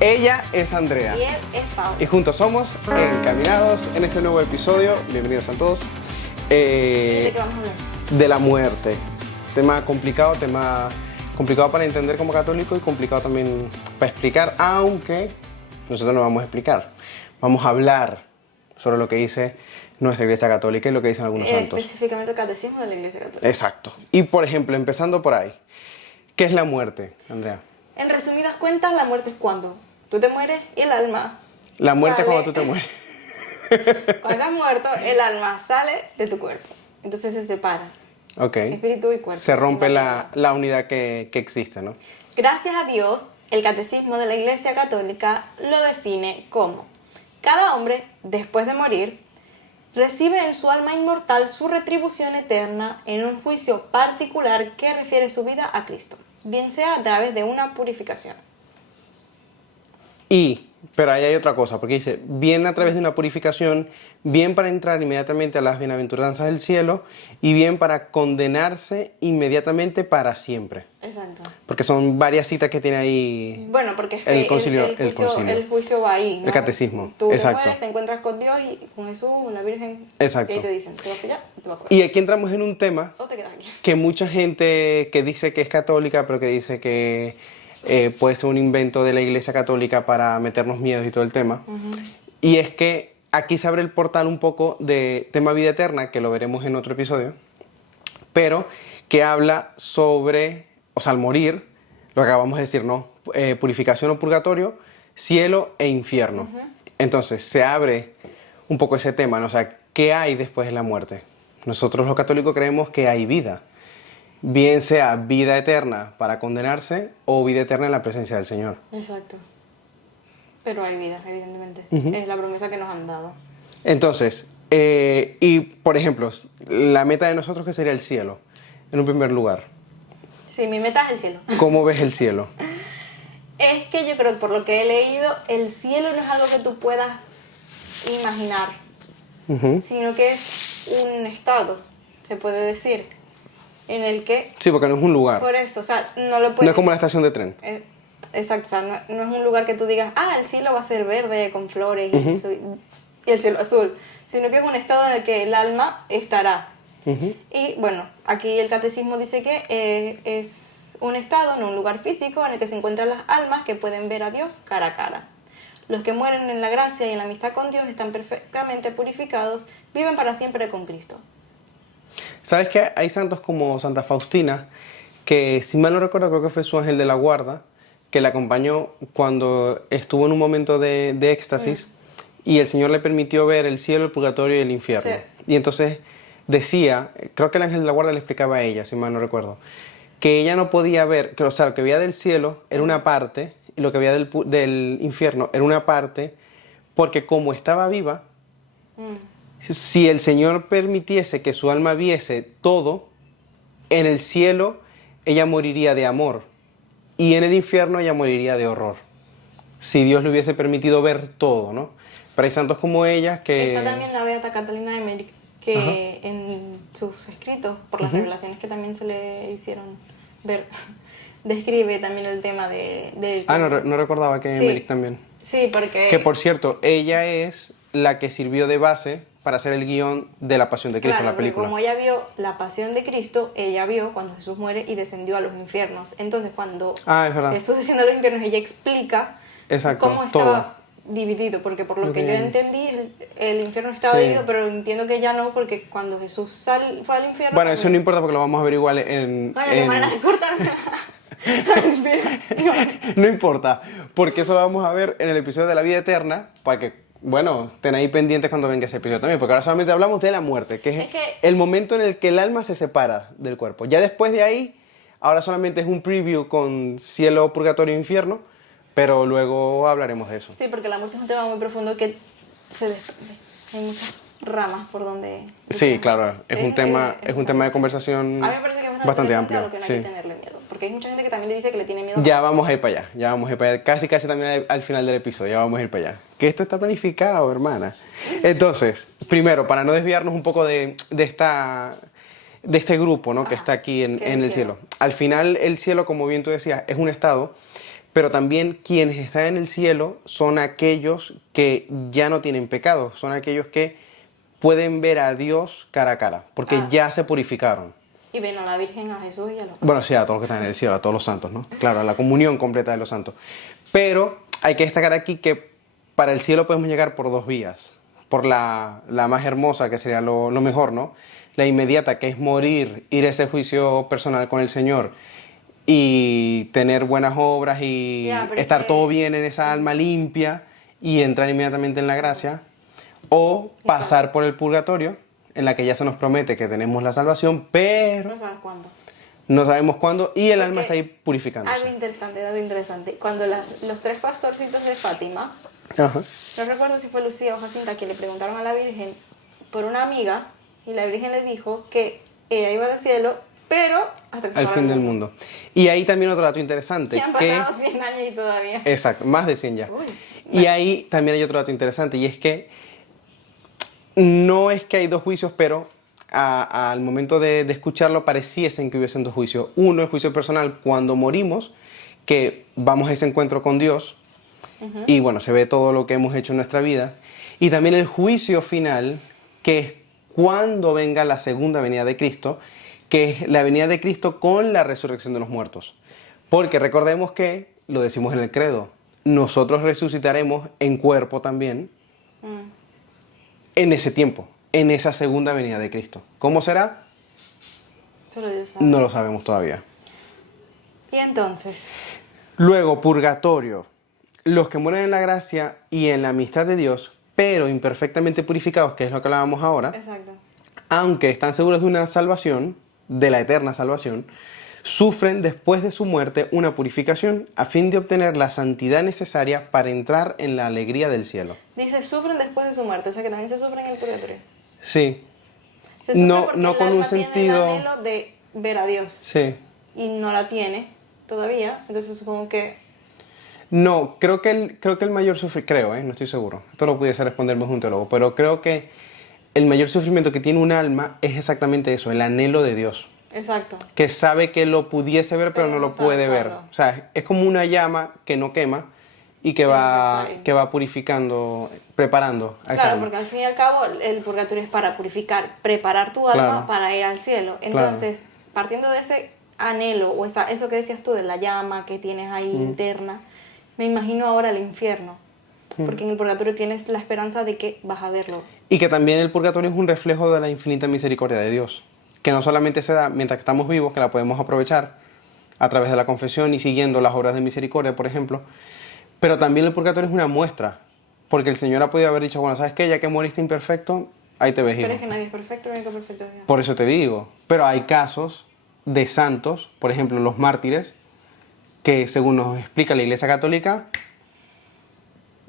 Ella es Andrea. Y él es Pau. Y juntos somos Encaminados en este nuevo episodio. Bienvenidos a todos. ¿De qué vamos a hablar? De la muerte. Tema complicado para entender como católico y complicado también para explicar, aunque nosotros no vamos a explicar. Vamos a hablar sobre lo que dice nuestra Iglesia Católica y lo que dicen algunos santos. Específicamente el catecismo de la Iglesia Católica. Exacto. Y por ejemplo, empezando por ahí, ¿qué es la muerte, Andrea? En resumidas cuentas, la muerte es cuando tú te mueres y el alma La muerte sale. es cuando tú te mueres. Cuando estás muerto, el alma sale de tu cuerpo. Entonces se separa. Ok. Espíritu y cuerpo. Se rompe Y la materia. unidad que existe, ¿no? Gracias a Dios, el catecismo de la Iglesia Católica lo define como: cada hombre, después de morir, recibe en su alma inmortal su retribución eterna en un juicio particular que refiere su vida a Cristo, bien sea a través de una purificación. Pero ahí hay otra cosa, porque dice, bien a través de una purificación, bien para entrar inmediatamente a las bienaventuranzas del cielo y bien para condenarse inmediatamente para siempre. Exacto. Porque son varias citas que tiene ahí Bueno, porque es el que concilio. el juicio va ahí, ¿no? El catecismo, Tú exacto. te mueres, te encuentras con Dios y con Jesús, con la Virgen. Exacto. Y ahí te dicen, te vas para allá y te vas para Y allá. aquí entramos en un tema O te quedas aquí. que mucha gente que dice que es católica, pero que dice que puede ser un invento de la Iglesia Católica para meternos miedos y todo el tema. Y es que aquí se abre el portal un poco de tema vida eterna, que lo veremos en otro episodio, pero que habla sobre, o sea, al morir, lo que acabamos de decir, ¿no? Purificación o purgatorio, cielo e infierno. Entonces, se abre un poco ese tema, ¿no? O sea, ¿qué hay después de la muerte? Nosotros los católicos creemos que hay vida. Bien sea vida eterna para condenarse o vida eterna en la presencia del Señor. Exacto. Pero hay vida, evidentemente. Ujú. Es la promesa que nos han dado. Entonces, y por ejemplo, la meta de nosotros que sería el cielo, en un primer lugar. Sí, mi meta es el cielo. ¿Cómo ves el cielo? Es que yo creo que por lo que he leído, el cielo no es algo que tú puedas imaginar, Ujú. sino que es un estado, se puede decir, en el que, Sí, porque no es un lugar. por eso, o sea, no lo No puedes... es como la estación de tren. Exacto, o sea, no es un lugar que tú digas, el cielo va a ser verde con flores y el cielo azul, sino que es un estado en el que el alma estará. Ujú. Y bueno, aquí el catecismo dice que es un estado, no un lugar físico, en el que se encuentran las almas que pueden ver a Dios cara a cara. Los que mueren en la gracia y en la amistad con Dios están perfectamente purificados, viven para siempre con Cristo. ¿Sabes que hay santos como Santa Faustina, que si mal no recuerdo creo que fue su ángel de la guarda, que la acompañó cuando estuvo en un momento de éxtasis y el Señor le permitió ver el cielo, el purgatorio y el infierno? Sí. Y entonces decía, creo que el ángel de la guarda le explicaba a ella, si mal no recuerdo, que ella no podía ver, o sea, lo que veía del cielo era una parte y lo que veía del infierno era una parte, porque como estaba viva, si el Señor permitiese que su alma viese todo, en el cielo ella moriría de amor y en el infierno ella moriría de horror. Si Dios le hubiese permitido ver todo, ¿no? Pero hay santos como ella que... Está también la beata Catalina de Meric, que en sus escritos, por las revelaciones que también se le hicieron ver, describe también el tema de no recordaba que Sí. Emmerich también. Sí, porque... Que por cierto, ella es la que sirvió de base para hacer el guión de La Pasión de Cristo, Claro, la porque película. como ella vio la pasión de Cristo, ella vio cuando Jesús muere y descendió a los infiernos. Entonces, cuando Es verdad. Jesús desciende a los infiernos, ella explica Exacto, cómo estaba dividido, porque por lo que yo entendí, el infierno estaba Sí. dividido, pero entiendo que ya no, porque cuando Jesús fue al infierno... Bueno, eso no importa porque lo vamos a ver igual en... Ay, qué manera de cortarme la inspiración. No importa, porque eso lo vamos a ver en el episodio de la vida eterna, para que, bueno, estén ahí pendientes cuando venga ese episodio también, porque ahora solamente hablamos de la muerte, que es el momento en el que el alma se separa del cuerpo. Ya después de ahí, ahora solamente es un preview con cielo, purgatorio e infierno, pero luego hablaremos de eso. Sí, porque la muerte es un tema muy profundo que se desprende. Hay muchas ramas por donde... Sí, claro, es un tema de conversación A mí me parece que es bastante interesante, amplio. a lo que no hay Sí. que tenerle miedo. Porque hay mucha gente que también le dice que le tiene miedo. Ya vamos a ir para allá, casi también al final del episodio, ya vamos a ir para allá. Que esto está planificado, hermana. Entonces, primero, para no desviarnos un poco de este grupo, ¿no? Que está aquí en el cielo. Al final, el cielo, como bien tú decías, es un estado pero también quienes están en el cielo son aquellos que ya no tienen pecado, son aquellos que pueden ver a Dios cara a cara, porque ya se purificaron. Y ven a la Virgen, a Jesús y a los... Bueno, sí, a todos los que están en el cielo, a todos los santos, ¿no? Claro, a la comunión completa de los santos. Pero hay que destacar aquí que para el cielo podemos llegar por dos vías. Por la más hermosa, que sería lo mejor, ¿no? La inmediata, que es morir, ir a ese juicio personal con el Señor y tener buenas obras y estar todo bien en esa alma limpia y entrar inmediatamente en la gracia. O pasar por el purgatorio, en la que ya se nos promete que tenemos la salvación, pero No sabes cuándo. no sabemos cuándo y el Porque alma está ahí purificándose. Algo interesante. Cuando los tres pastorcitos de Fátima, Ajá. no recuerdo si fue Lucía o Jacinta, que le preguntaron a la Virgen por una amiga, y la Virgen les dijo que ella iba al cielo, pero hasta que se Al acabara fin el del mundo. Y ahí también otro dato interesante. Y han pasado 100 años y todavía. Exacto, más de 100 ya. Uy, Y ahí también hay otro dato interesante, y es que no es que hay dos juicios, pero al momento de escucharlo pareciesen que hubiesen dos juicios. Uno, el juicio personal cuando morimos, que vamos a ese encuentro con Dios, y bueno, se ve todo lo que hemos hecho en nuestra vida. Y también el juicio final, que es cuando venga la segunda venida de Cristo, que es la venida de Cristo con la resurrección de los muertos. Porque recordemos que, lo decimos en el credo, nosotros resucitaremos en cuerpo también en ese tiempo, en esa segunda venida de Cristo. ¿Cómo será? solo Dios sabe. No lo sabemos todavía. Y entonces, Luego, purgatorio. Los que mueren en la gracia y en la amistad de Dios, pero imperfectamente purificados, que es lo que hablábamos ahora, exacto. aunque están seguros de una salvación, de la eterna salvación, sufren después de su muerte una purificación a fin de obtener la santidad necesaria para entrar en la alegría del cielo. Dice, sufren después de su muerte, o sea que también se sufren en el purgatorio. Sí, Se sufre No- porque no el con un alma tiene sentido- el anhelo de ver a Dios sí. y no la tiene todavía, entonces supongo que... No, creo que el mayor sufrimiento, no estoy seguro, esto lo pudiese responderme un teólogo, pero creo que el mayor sufrimiento que tiene un alma es exactamente eso, el anhelo de Dios. Exacto. Que sabe que lo pudiese ver, pero no lo sabe puede ver. cuándo. O sea, es como una llama que no quema y que Siempre está ahí. va purificando, preparando a esa Claro, alma. porque al fin y al cabo el purgatorio es para purificar, preparar tu alma Claro. para ir al cielo. Entonces, partiendo de ese anhelo o eso que decías tú de la llama que tienes ahí interna, me imagino ahora el infierno. Porque en el purgatorio tienes la esperanza de que vas a verlo. Y que también el purgatorio es un reflejo de la infinita misericordia de Dios. Que no solamente se da mientras que estamos vivos, que la podemos aprovechar a través de la confesión y siguiendo las obras de misericordia, por ejemplo, pero también el purgatorio es una muestra. Porque el Señor ha podido haber dicho, bueno, ¿sabes qué? Ya que moriste imperfecto, ahí te ves Pero hijo. es que nadie es perfecto, el único perfecto es Dios. Por eso te digo. Pero hay casos de santos, por ejemplo, los mártires, que según nos explica la Iglesia Católica,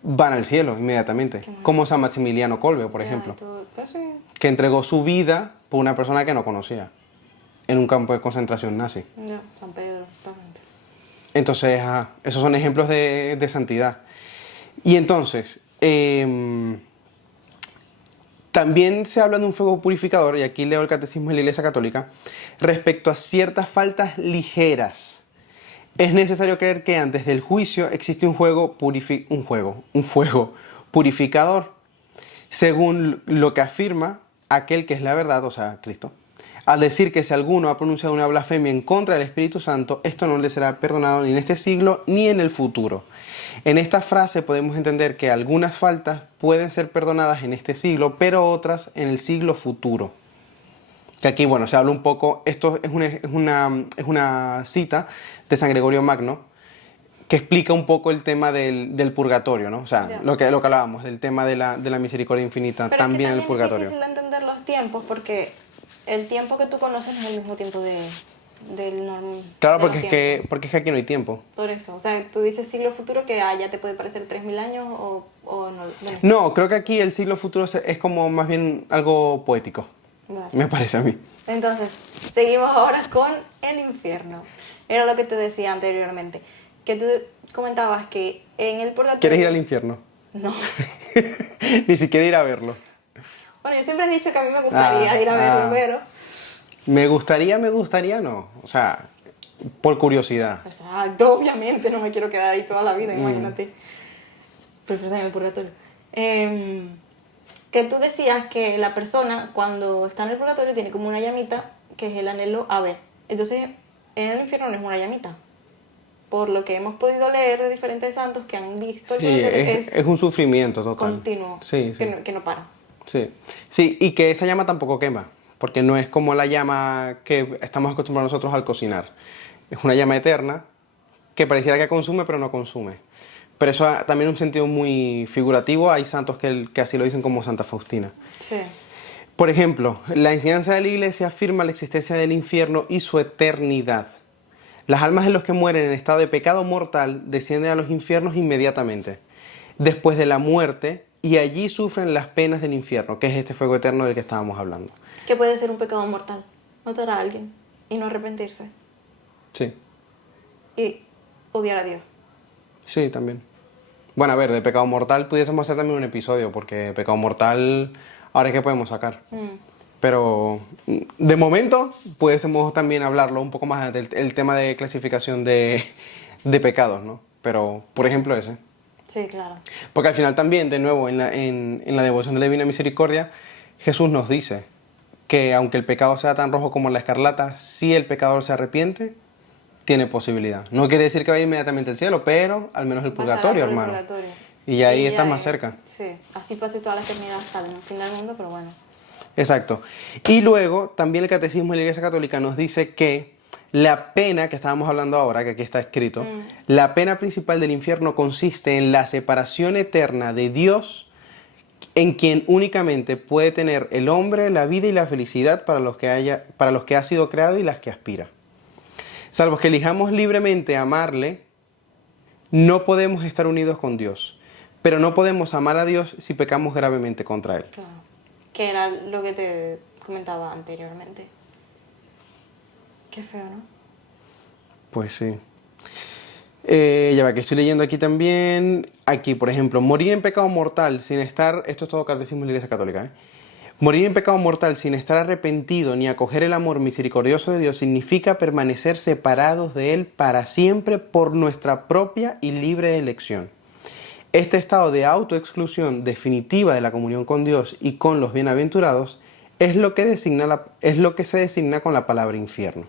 van al cielo inmediatamente. Como San Maximiliano Kolbe, por Ya, ejemplo, pues sí. que entregó su vida por una persona que no conocía en un campo de concentración nazi. Ya, San Pedro, realmente. Entonces, esos son ejemplos de santidad. Y entonces, también se habla de un fuego purificador, y aquí leo el catecismo de la Iglesia Católica, respecto a ciertas faltas ligeras. Es necesario creer que antes del juicio existe un fuego purificador, según lo que afirma aquel que es la verdad, o sea, Cristo, al decir que si alguno ha pronunciado una blasfemia en contra del Espíritu Santo, esto no le será perdonado ni en este siglo ni en el futuro. En esta frase podemos entender que algunas faltas pueden ser perdonadas en este siglo, pero otras en el siglo futuro. Que aquí, bueno, se habla un poco, esto es una cita de San Gregorio Magno, que explica un poco el tema del purgatorio, ¿no? O sea, Ya. lo que hablábamos, del tema de la misericordia infinita, Pero también es el que purgatorio. es difícil entender los tiempos porque el tiempo que tú conoces no es el mismo tiempo del normal. Claro, porque es que aquí no hay tiempo. Por eso, o sea, tú dices siglo futuro que ya te puede parecer 3000 años o no. Bueno, No, creo que aquí el siglo futuro es como más bien algo poético, vale. me parece a mí. Entonces, seguimos ahora con el infierno. Era lo que te decía anteriormente, que tú comentabas que en el purgatorio... ¿Quieres ir al infierno? No. Ni siquiera ir a verlo. Bueno, yo siempre he dicho que a mí me gustaría ir a verlo, pero... Me gustaría, no. O sea, por curiosidad. Exacto, obviamente, no me quiero quedar ahí toda la vida, imagínate. Prefiero estar en el purgatorio. Que tú decías que la persona cuando está en el purgatorio tiene como una llamita que es el anhelo a ver. Entonces, en el infierno no es una llamita. Por lo que hemos podido leer de diferentes santos que han visto el Sí, purgatorio, es un sufrimiento total. continuo, Sí, sí. que no para. Sí. Sí, y que esa llama tampoco quema, porque no es como la llama que estamos acostumbrados nosotros al cocinar. Es una llama eterna que pareciera que consume, pero no consume. Pero eso también en un sentido muy figurativo. Hay santos que así lo dicen, como Santa Faustina. Sí. Por ejemplo, la enseñanza de la Iglesia afirma la existencia del infierno y su eternidad. Las almas de los que mueren en estado de pecado mortal descienden a los infiernos inmediatamente, después de la muerte, y allí sufren las penas del infierno, que es este fuego eterno del que estábamos hablando. Que puede ser un pecado mortal, matar a alguien y no arrepentirse Sí, y odiar a Dios. sí, también. Bueno, a ver, de pecado mortal pudiésemos hacer también un episodio, porque pecado mortal, ahora es que podemos sacar. Pero de momento pudiésemos también hablarlo un poco más del tema de clasificación de pecados, ¿no? Pero, por ejemplo, ese. Sí, claro. Porque al final también, de nuevo, en la devoción de la Divina Misericordia, Jesús nos dice que aunque el pecado sea tan rojo como la escarlata, si el pecador se arrepiente, tiene posibilidad. No quiere decir que vaya inmediatamente al cielo, pero al menos el purgatorio, hermano. Y ahí estás más cerca. Sí, así pase toda la eternidad hasta el fin del mundo, pero bueno. Exacto. Y luego, también el Catecismo de la Iglesia Católica nos dice que la pena que estábamos hablando ahora, que aquí está escrito, la pena principal del infierno consiste en la separación eterna de Dios, en quien únicamente puede tener el hombre la vida y la felicidad para los que ha sido creado y las que aspira. Salvo que elijamos libremente amarle, no podemos estar unidos con Dios. Pero no podemos amar a Dios si pecamos gravemente contra Él. Claro. Que era lo que te comentaba anteriormente. Qué feo, ¿no? Pues sí. Ya va, que estoy leyendo aquí también. Aquí, por ejemplo, morir en pecado mortal sin estar... Esto es todo catecismo de la Iglesia Católica, ¿eh? Morir en pecado mortal sin estar arrepentido ni acoger el amor misericordioso de Dios significa permanecer separados de Él para siempre por nuestra propia y libre elección. Este estado de autoexclusión definitiva de la comunión con Dios y con los bienaventurados es lo que se designa con la palabra infierno.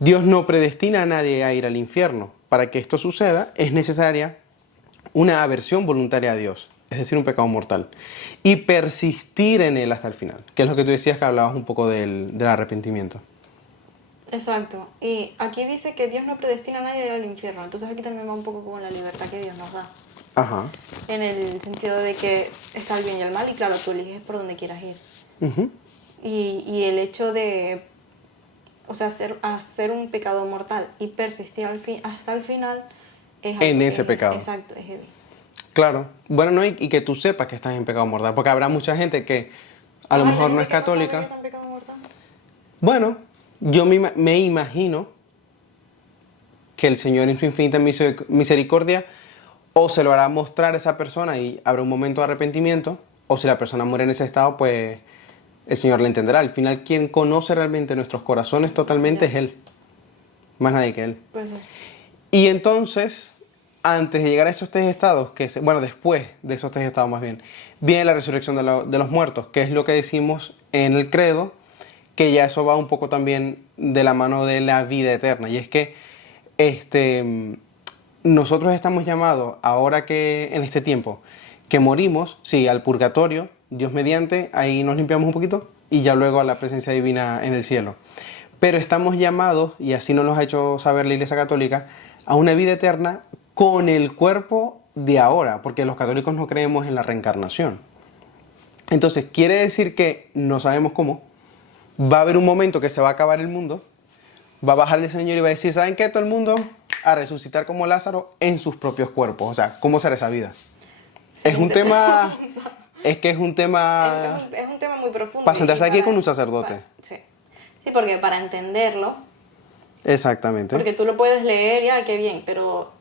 Dios no predestina a nadie a ir al infierno. Para que esto suceda es necesaria una aversión voluntaria a Dios, es decir, un pecado mortal, y persistir en él hasta el final, que es lo que tú decías, que hablabas un poco del arrepentimiento. Exacto. Y aquí dice que Dios no predestina a nadie a ir al infierno. Entonces aquí también va un poco con la libertad que Dios nos da. Ajá. En el sentido de que está el bien y el mal y claro, tú eliges por donde quieras ir. Uh-huh. Y el hecho de, o sea, hacer un pecado mortal y persistir hasta el final es en ese pecado. Exacto, es heavy. Claro. Bueno, no, y que tú sepas que estás en pecado mortal, porque habrá mucha gente que a lo mejor no es católica. ¿No pecado mortal? Bueno, yo me imagino que el Señor en su infinita misericordia o se lo hará mostrar a esa persona y habrá un momento de arrepentimiento, o si la persona muere en ese estado, pues el Señor le entenderá. Al final, quien conoce realmente nuestros corazones totalmente es Él, más nadie que Él. Pues sí. Y entonces, antes de llegar a esos tres estados, después de esos tres estados más bien, viene la resurrección de los muertos, que es lo que decimos en el credo, que ya eso va un poco también de la mano de la vida eterna. Y es que nosotros estamos llamados, ahora que en este tiempo, que morimos, sí, al purgatorio, Dios mediante, ahí nos limpiamos un poquito, y ya luego a la presencia divina en el cielo. Pero estamos llamados, y así nos lo ha hecho saber la Iglesia Católica, a una vida eterna con el cuerpo de ahora, porque los católicos no creemos en la reencarnación. Entonces, quiere decir que no sabemos cómo. Va a haber un momento que se va a acabar el mundo, va a bajar el Señor y va a decir, ¿saben qué? Todo el mundo a resucitar como Lázaro en sus propios cuerpos. O sea, ¿cómo será esa vida? Sí, es un tema... Es que es un tema... Es un tema muy profundo. Para sentarse aquí con un sacerdote. Sí, porque para entenderlo... Exactamente. Porque tú lo puedes leer, ya, qué bien, pero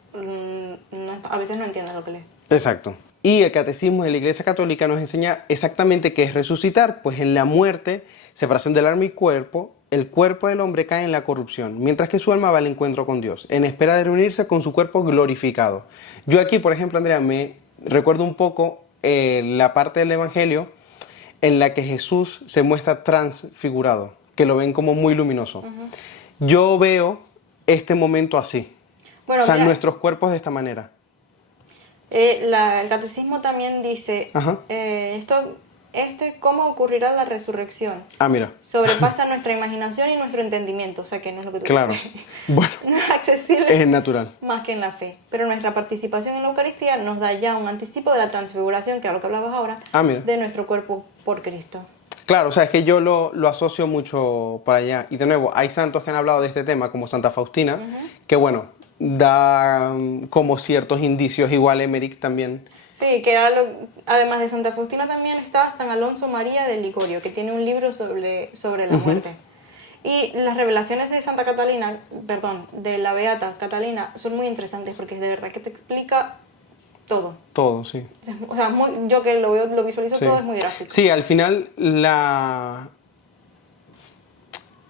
a veces no entiendes lo que lees. Exacto. Y el Catecismo de la Iglesia Católica nos enseña exactamente qué es resucitar. Pues en la muerte, separación del alma y cuerpo, el cuerpo del hombre cae en la corrupción, mientras que su alma va al encuentro con Dios, en espera de reunirse con su cuerpo glorificado. Yo aquí, por ejemplo, Andrea, me recuerdo un poco la parte del Evangelio en la que Jesús se muestra transfigurado, que lo ven como muy luminoso. Yo veo este momento así, Bueno, o sea, mira, nuestros cuerpos de esta manera. el catecismo también dice, Ajá. ¿cómo ocurrirá la resurrección? Ah, mira, Sobrepasa nuestra imaginación y nuestro entendimiento, o sea que no es lo que tú claro. dices. Bueno, No es accesible es natural. más que en la fe. Pero nuestra participación en la Eucaristía nos da ya un anticipo de la transfiguración, que era lo que hablabas ahora, Ah, mira. de nuestro cuerpo por Cristo. Claro, o sea, es que yo lo asocio mucho para allá. Y de nuevo, hay santos que han hablado de este tema, como Santa Faustina, que bueno, da como ciertos indicios, igual Emmerich también. Sí, además de Santa Faustina también está San Alonso María de Ligorio, que tiene un libro sobre la muerte. Y las revelaciones de Santa Catalina, perdón, de la Beata Catalina, son muy interesantes porque de verdad que te explica todo. Todo, sí. O sea, yo que lo veo, lo visualizo Sí. todo, es muy gráfico. Sí, al final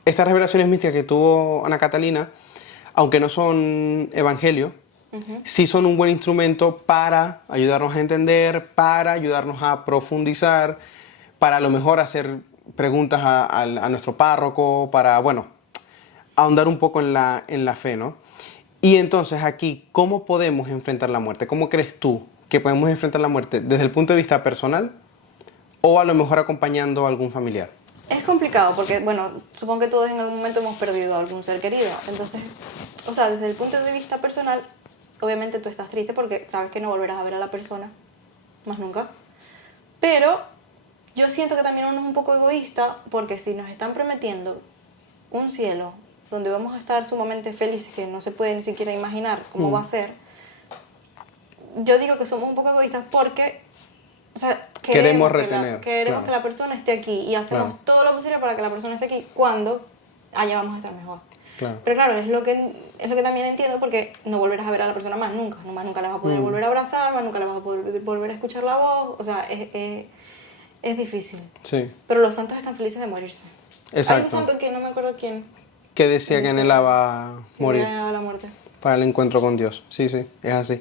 estas revelaciones místicas que tuvo Ana Catalina, aunque no son evangelio, sí son un buen instrumento para ayudarnos a entender, para ayudarnos a profundizar, para a lo mejor hacer preguntas a nuestro párroco, para, bueno, ahondar un poco en la fe, ¿no? Y entonces aquí, ¿cómo podemos enfrentar la muerte? ¿Cómo crees tú que podemos enfrentar la muerte desde el punto de vista personal o a lo mejor acompañando a algún familiar? Es complicado porque, bueno, supongo que todos en algún momento hemos perdido a algún ser querido. Entonces, o sea, desde el punto de vista personal, obviamente tú estás triste porque sabes que no volverás a ver a la persona, más nunca. Pero yo siento que también uno es un poco egoísta porque si nos están prometiendo un cielo donde vamos a estar sumamente felices, que no se puede ni siquiera imaginar cómo va a ser, yo digo que somos un poco egoístas porque, o sea, Queremos que retener, queremos claro. que la persona esté aquí y hacemos Claro. todo lo posible para que la persona esté aquí cuando allá vamos a estar mejor. Claro. Pero claro, es lo que también entiendo porque no volverás a ver a la persona más nunca la vas a poder volver a abrazar, más nunca la vas a poder volver a escuchar la voz, o sea, es difícil. Sí, Pero los santos están felices de morirse. Hay un exacto. santo que no me acuerdo quién. Que decía que anhelaba que morir anhelaba la muerte. para el encuentro con Dios. Sí, sí, es así.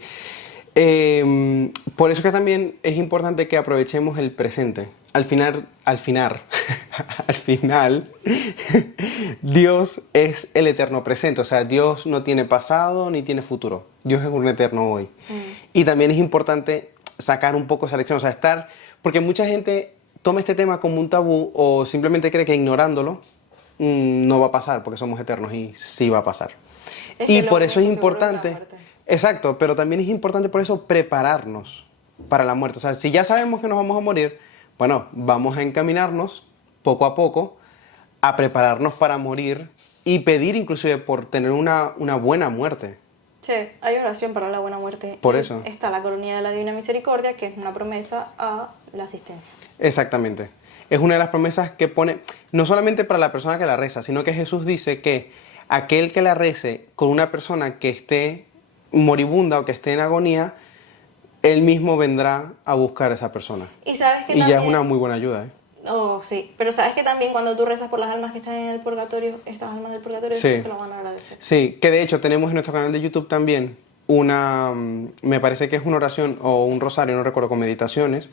Por eso que también es importante que aprovechemos el presente. Al final, al final, Dios es el eterno presente. O sea, Dios no tiene pasado ni tiene futuro. Dios es un eterno hoy. Y también es importante sacar un poco esa lección. O sea, porque mucha gente toma este tema como un tabú o simplemente cree que ignorándolo no va a pasar porque somos eternos y sí va a pasar. Es Y que por lo eso es único seguro es la importante, muerte. exacto, pero también es importante por eso prepararnos para la muerte. O sea, si ya sabemos que nos vamos a morir, bueno, vamos a encaminarnos poco a poco a prepararnos para morir y pedir inclusive por tener una buena muerte. Sí, hay oración para la buena muerte. Por Y eso. está la coronilla de la Divina Misericordia, que es una promesa a la asistencia. Exactamente. Es una de las promesas que pone, no solamente para la persona que la reza, sino que Jesús dice que aquel que la rece con una persona que esté moribunda o que esté en agonía, él mismo vendrá a buscar a esa persona. Y sabes que Y también... ya es una muy buena ayuda, ¿eh? Oh, sí. Pero sabes que también cuando tú rezas por las almas que están en el purgatorio, estas almas del purgatorio, Sí. te lo van a agradecer. Sí, que de hecho tenemos en nuestro canal de YouTube también me parece que es una oración o un rosario, no recuerdo, con meditaciones,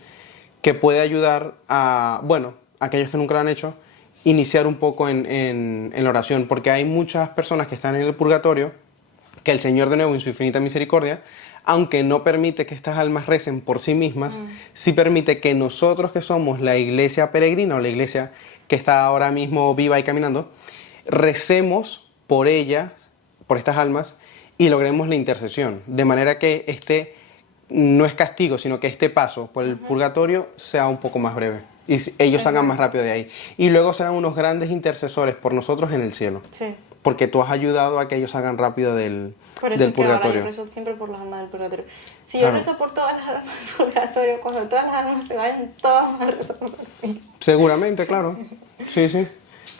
que puede ayudar a, bueno, aquellos que nunca lo han hecho, iniciar un poco en la oración, porque hay muchas personas que están en el purgatorio, que el Señor de nuevo en su infinita misericordia, aunque no permite que estas almas recen por sí mismas, sí permite que nosotros que somos la iglesia peregrina o la iglesia que está ahora mismo viva y caminando, recemos por ellas, por estas almas, y logremos la intercesión, de manera que no es castigo, sino que este paso por el purgatorio sea un poco más breve y ellos salgan más rápido de ahí. Y luego serán unos grandes intercesores por nosotros en el cielo, Sí. porque tú has ayudado a que ellos salgan rápido del Por eso del es que ahora purgatorio. yo rezo siempre por las almas del purgatorio. Si yo Claro. rezo por todas las almas del purgatorio, cuando todas las almas se vayan, todas van a rezar por mí. Seguramente, claro. Sí, sí.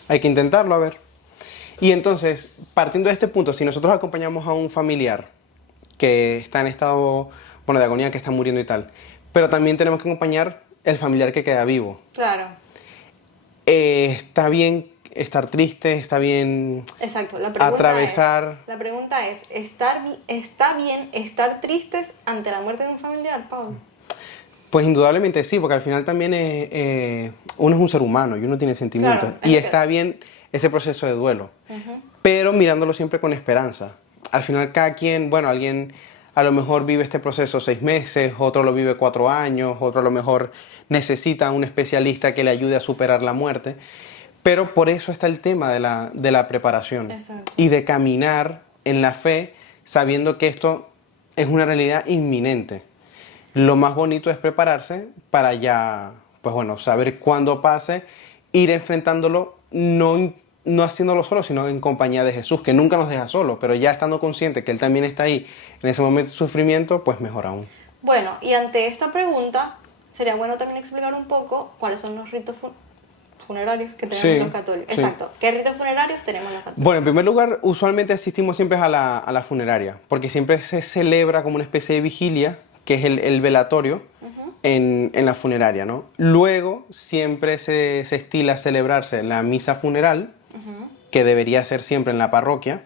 Hay que intentarlo, a ver. Y entonces, partiendo de este punto, si nosotros acompañamos a un familiar que está en estado, bueno, de agonía, que está muriendo y tal, pero también tenemos que acompañar el familiar que queda vivo. Claro. Está bien, estar triste, está bien Exacto, la pregunta atravesar... ¿está bien estar tristes ante la muerte de un familiar, Pablo? Pues indudablemente sí, porque al final también uno es un ser humano y uno tiene sentimientos. Claro, Y está bien ese proceso de duelo, pero mirándolo siempre con esperanza. Al final cada quien, bueno, alguien a lo mejor vive este proceso 6 meses, otro lo vive 4 años, otro a lo mejor necesita un especialista que le ayude a superar la muerte. Pero por eso está el tema de la preparación. Exacto. Y de caminar en la fe sabiendo que esto es una realidad inminente. Lo más bonito es prepararse para ya, pues bueno, saber cuándo pase, ir enfrentándolo, no haciéndolo solo, sino en compañía de Jesús, que nunca nos deja solos, pero ya estando consciente que Él también está ahí en ese momento de sufrimiento, pues mejor aún. Bueno, y ante esta pregunta, sería bueno también explicar un poco cuáles son los ritos funerarios que tenemos los católicos. Sí. Exacto. ¿Qué ritos funerarios tenemos los católicos? Bueno, en primer lugar, usualmente asistimos siempre a la funeraria, porque siempre se celebra como una especie de vigilia, que es el velatorio en la funeraria, ¿no? Luego siempre se estila celebrarse la misa funeral, que debería ser siempre en la parroquia,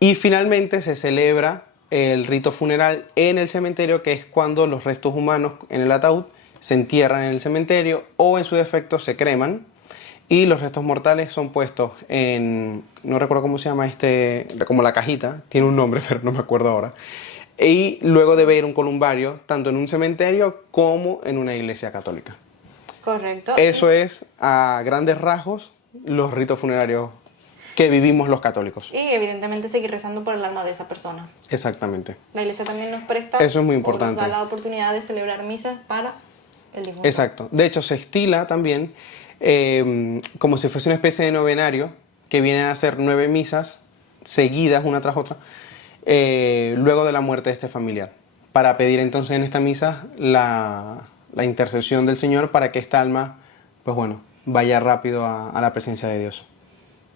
y finalmente se celebra el rito funeral en el cementerio, que es cuando los restos humanos en el ataúd se entierran en el cementerio o en su defecto se creman y los restos mortales son puestos en, no recuerdo cómo se llama como la cajita, tiene un nombre pero no me acuerdo ahora, y luego debe ir un columbario tanto en un cementerio como en una iglesia católica. Correcto. Eso es a grandes rasgos los ritos funerarios que vivimos los católicos. Y evidentemente seguir rezando por el alma de esa persona. Exactamente. La iglesia también nos presta, Eso es muy o importante. nos da la oportunidad de celebrar misas para el difunto. Exacto. De hecho, se estila también como si fuese una especie de novenario que viene a hacer 9 misas seguidas, una tras otra, luego de la muerte de este familiar, para pedir entonces en esta misa la intercesión del Señor para que esta alma, pues bueno, vaya rápido a la presencia de Dios.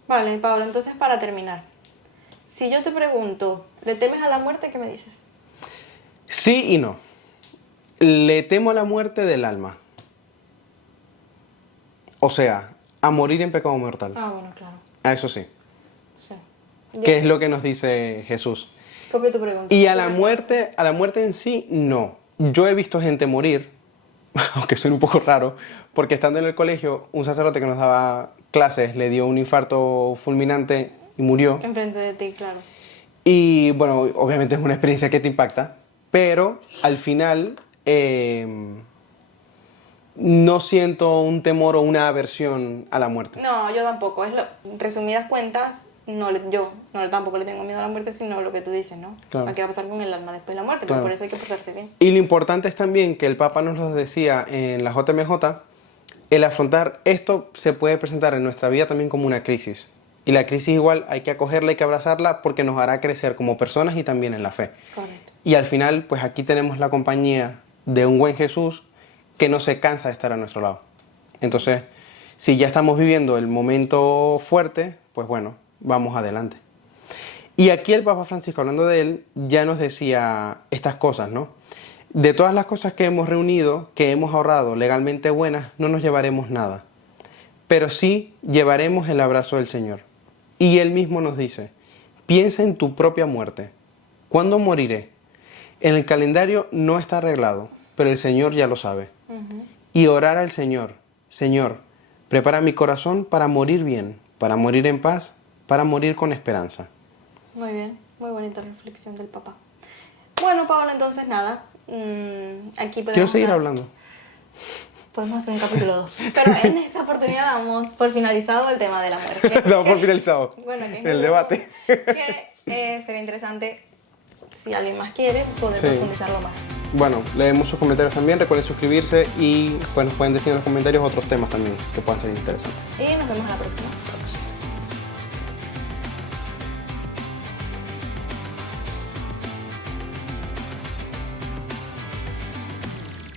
Vale, Pablo, entonces para terminar, si yo te pregunto, ¿le temes a la muerte? ¿Qué me dices? Sí y no. Le temo a la muerte del alma. O sea, a morir en pecado mortal. Ah, bueno, claro. A eso sí. Sí. ¿Qué es lo que nos dice Jesús? Copio tu pregunta. Y a la muerte en sí, no. Yo he visto gente morir, aunque suene un poco raro, porque estando en el colegio, un sacerdote que nos daba clases le dio un infarto fulminante y murió. Enfrente de ti, claro. Y bueno, obviamente es una experiencia que te impacta, pero al final no siento un temor o una aversión a la muerte. No, yo tampoco. Resumidas cuentas, yo tampoco le tengo miedo a la muerte, sino lo que tú dices, ¿no? Claro. ¿A qué va a pasar con el alma después de la muerte? Claro. Pero por eso hay que portarse bien. Y lo importante es también que el Papa nos lo decía en la JMJ, el afrontar esto se puede presentar en nuestra vida también como una crisis. Y la crisis igual hay que acogerla, hay que abrazarla porque nos hará crecer como personas y también en la fe. Correcto. Y al final, pues aquí tenemos la compañía de un buen Jesús que no se cansa de estar a nuestro lado. Entonces, si ya estamos viviendo el momento fuerte, pues bueno, vamos adelante. Y aquí el Papa Francisco, hablando de él, ya nos decía estas cosas, ¿no? De todas las cosas que hemos reunido, que hemos ahorrado legalmente buenas, no nos llevaremos nada. Pero sí llevaremos el abrazo del Señor. Y Él mismo nos dice, piensa en tu propia muerte. ¿Cuándo moriré? En el calendario no está arreglado, pero el Señor ya lo sabe. Y orar al Señor, Señor, prepara mi corazón para morir bien, para morir en paz, para morir con esperanza. Muy bien, muy bonita reflexión del Papa. Bueno, Pablo, entonces nada, aquí podemos Quiero seguir hablando. Podemos hacer un capítulo 2. Pero en esta oportunidad damos por finalizado el tema de la muerte. Damos por finalizado. Bueno, que es el debate. Que sería interesante, si alguien más quiere, poder profundizarlo más. Bueno, leemos sus comentarios también, recuerden suscribirse y pues nos pueden decir en los comentarios otros temas también que puedan ser interesantes. Y nos vemos a la próxima. Claro que sí.